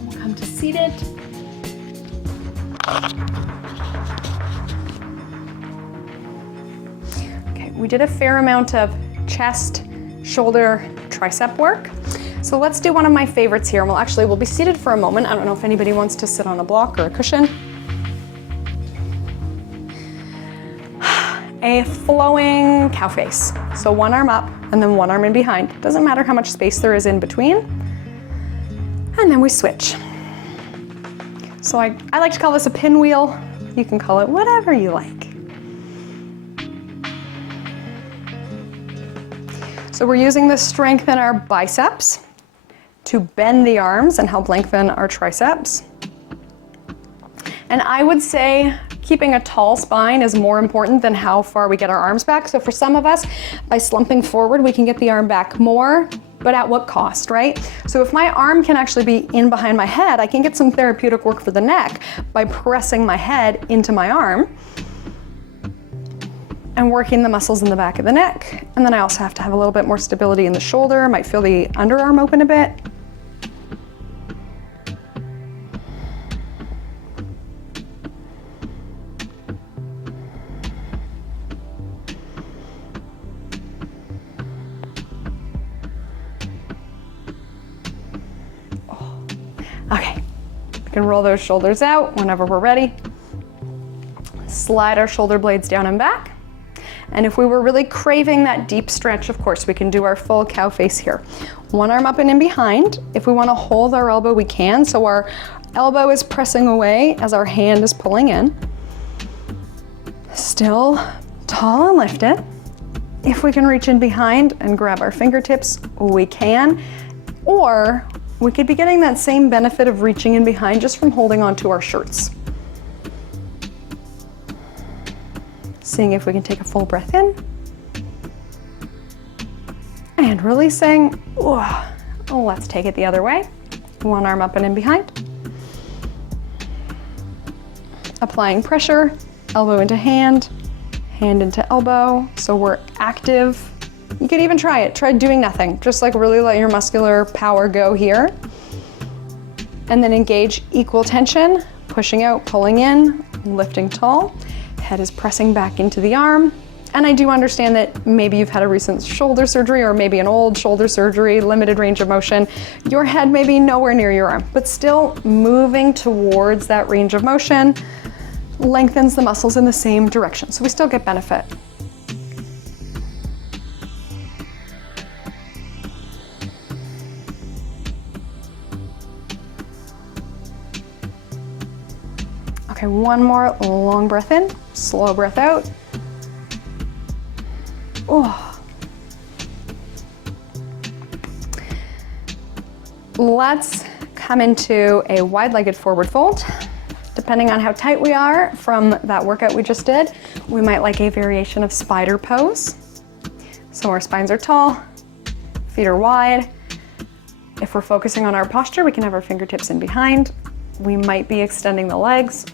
We'll come to seated. We did a fair amount of chest, shoulder, tricep work. So let's do one of my favorites here. We'll be seated for a moment. I don't know if anybody wants to sit on a block or a cushion. A flowing cow face. So one arm up and then one arm in behind. Doesn't matter how much space there is in between. And then we switch. So I like to call this a pinwheel. You can call it whatever you like. So we're using the strength in our biceps to bend the arms and help lengthen our triceps. And I would say keeping a tall spine is more important than how far we get our arms back. So for some of us, by slumping forward, we can get the arm back more, but at what cost, right? So if my arm can actually be in behind my head, I can get some therapeutic work for the neck by pressing my head into my arm and working the muscles in the back of the neck. And then I also have to have a little bit more stability in the shoulder. Might feel the underarm open a bit. Okay, we can roll those shoulders out whenever we're ready. Slide our shoulder blades down and back. And if we were really craving that deep stretch, of course, we can do our full cow face here. One arm up and in behind. If we want to hold our elbow, we can. So our elbow is pressing away as our hand is pulling in. Still tall and lifted. If we can reach in behind and grab our fingertips, we can. Or we could be getting that same benefit of reaching in behind just from holding onto our shirts. Seeing if we can take a full breath in. And releasing. Oh, let's take it the other way. One arm up and in behind. Applying pressure, elbow into hand, hand into elbow. So we're active. You could even try it. Try doing nothing. Just like really let your muscular power go here. And then engage equal tension, pushing out, pulling in, lifting tall. Head is pressing back into the arm. And I do understand that maybe you've had a recent shoulder surgery or maybe an old shoulder surgery, limited range of motion. Your head may be nowhere near your arm, but still moving towards that range of motion lengthens the muscles in the same direction. So we still get benefit. Okay, one more long breath in, slow breath out. let's come into a wide-legged forward fold. Depending on how tight we are from that workout we just did, we might like a variation of spider pose. So our spines are tall, feet are wide. If we're focusing on our posture, we can have our fingertips in behind. We might be extending the legs,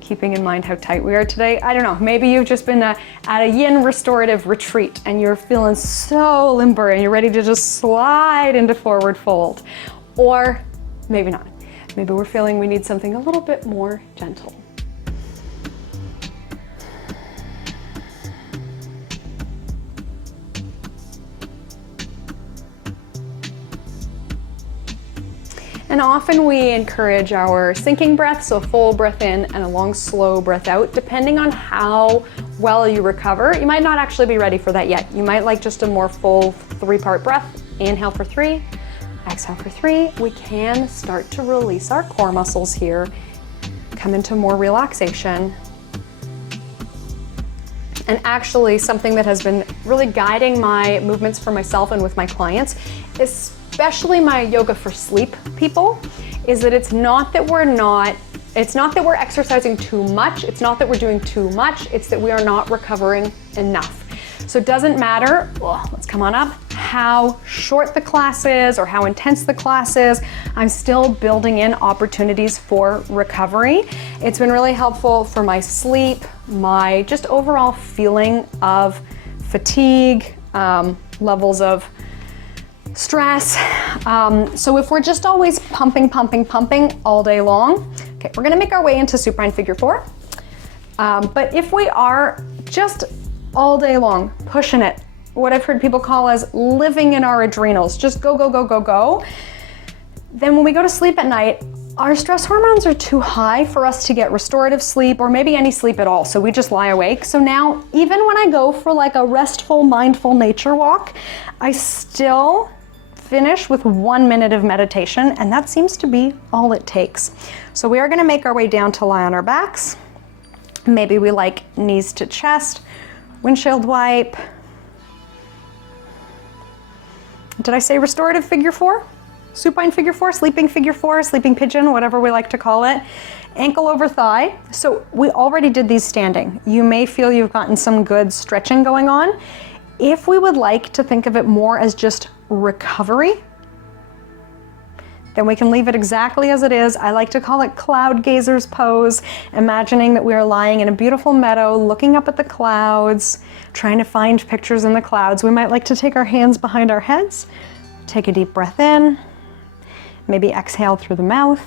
keeping in mind how tight we are today. I don't know, maybe you've just been at a yin restorative retreat and you're feeling so limber and you're ready to just slide into forward fold. Or maybe not. Maybe we're feeling we need something a little bit more gentle. And often we encourage our sinking breath, so full breath in and a long, slow breath out, depending on how well you recover. You might not actually be ready for that yet. You might like just a more full 3-part breath. Inhale for 3. Exhale for 3. We can start to release our core muscles here, come into more relaxation. And actually something that has been really guiding my movements for myself and with my clients, especially my yoga for sleep people, is that it's not that we're exercising too much, it's not that we're doing too much, it's that we are not recovering enough. So it doesn't matter, let's come on up, how short the class is or how intense the class is, I'm still building in opportunities for recovery. It's been really helpful for my sleep, my just overall feeling of fatigue, levels of stress. So if we're just always pumping all day long, okay, we're gonna make our way into supine figure 4. But if we are just all day long, pushing it, what I've heard people call as living in our adrenals, just go, go, go, go, go, then when we go to sleep at night, our stress hormones are too high for us to get restorative sleep or maybe any sleep at all, so we just lie awake. So now, even when I go for like a restful, mindful nature walk, I still finish with 1 minute of meditation, and that seems to be all it takes. So we are gonna make our way down to lie on our backs. Maybe we like knees to chest, windshield wipe. Did I say restorative figure 4? Supine figure 4, sleeping figure 4, sleeping pigeon, whatever we like to call it. Ankle over thigh. So we already did these standing. You may feel you've gotten some good stretching going on. If we would like to think of it more as just recovery, then we can leave it exactly as it is. I like to call it cloud gazer's pose, imagining that we are lying in a beautiful meadow, looking up at the clouds, trying to find pictures in the clouds. We might like to take our hands behind our heads, take a deep breath in, maybe exhale through the mouth.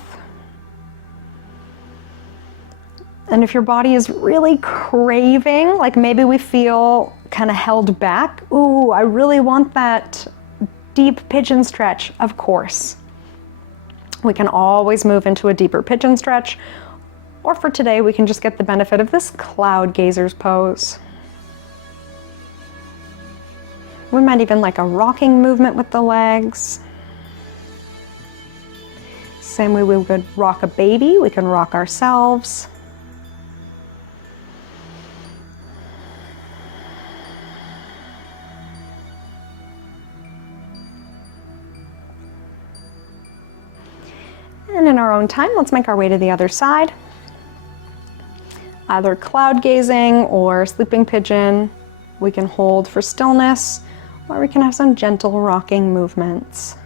And if your body is really craving, like maybe we feel kind of held back, ooh, I really want that deep pigeon stretch, of course. We can always move into a deeper pigeon stretch, or for today, we can just get the benefit of this cloud gazer's pose. We might even like a rocking movement with the legs. Same way we would rock a baby, we can rock ourselves. And in our own time, let's make our way to the other side. Either cloud gazing or sleeping pigeon. We can hold for stillness, or we can have some gentle rocking movements.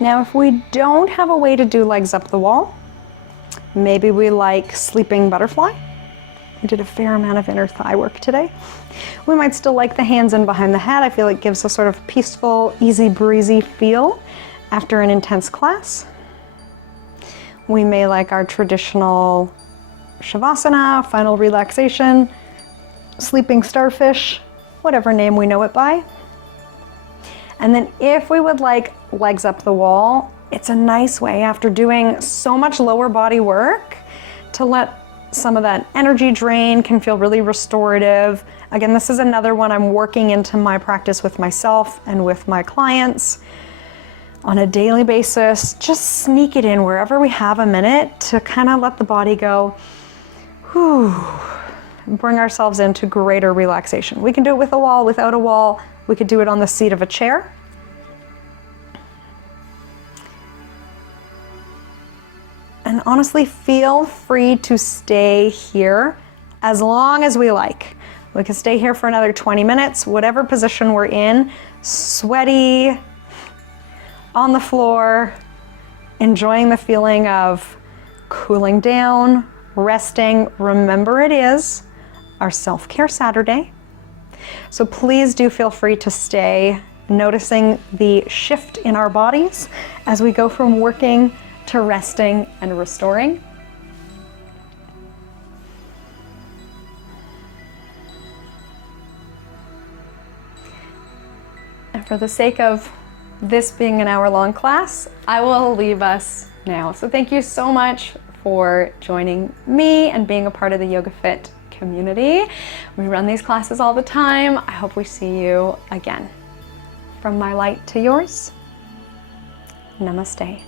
Now, if we don't have a way to do legs up the wall, maybe we like sleeping butterfly. We did a fair amount of inner thigh work today. We might still like the hands in behind the head. I feel it gives a sort of peaceful, easy breezy feel after an intense class. We may like our traditional shavasana, final relaxation, sleeping starfish, whatever name we know it by. And then if we would like legs up the wall, It's a nice way after doing so much lower body work to let some of that energy drain, can feel really restorative. Again, this is another one I'm working into my practice with myself and with my clients on a daily basis. Just sneak it in wherever we have a minute to kind of let the body go, whew, bring ourselves into greater relaxation. We can do it with a wall, without a wall. We could do it on the seat of a chair. And honestly, feel free to stay here as long as we like. We can stay here for another 20 minutes, whatever position we're in, sweaty, on the floor, enjoying the feeling of cooling down, resting. Remember, it is our self-care Saturday. So please do feel free to stay, noticing the shift in our bodies as we go from working to resting and restoring. And for the sake of this being an hour-long class, I will leave us now. So thank you so much for joining me and being a part of the YogaFit community. We run these classes all the time. I hope we see you again. From my light to yours, namaste.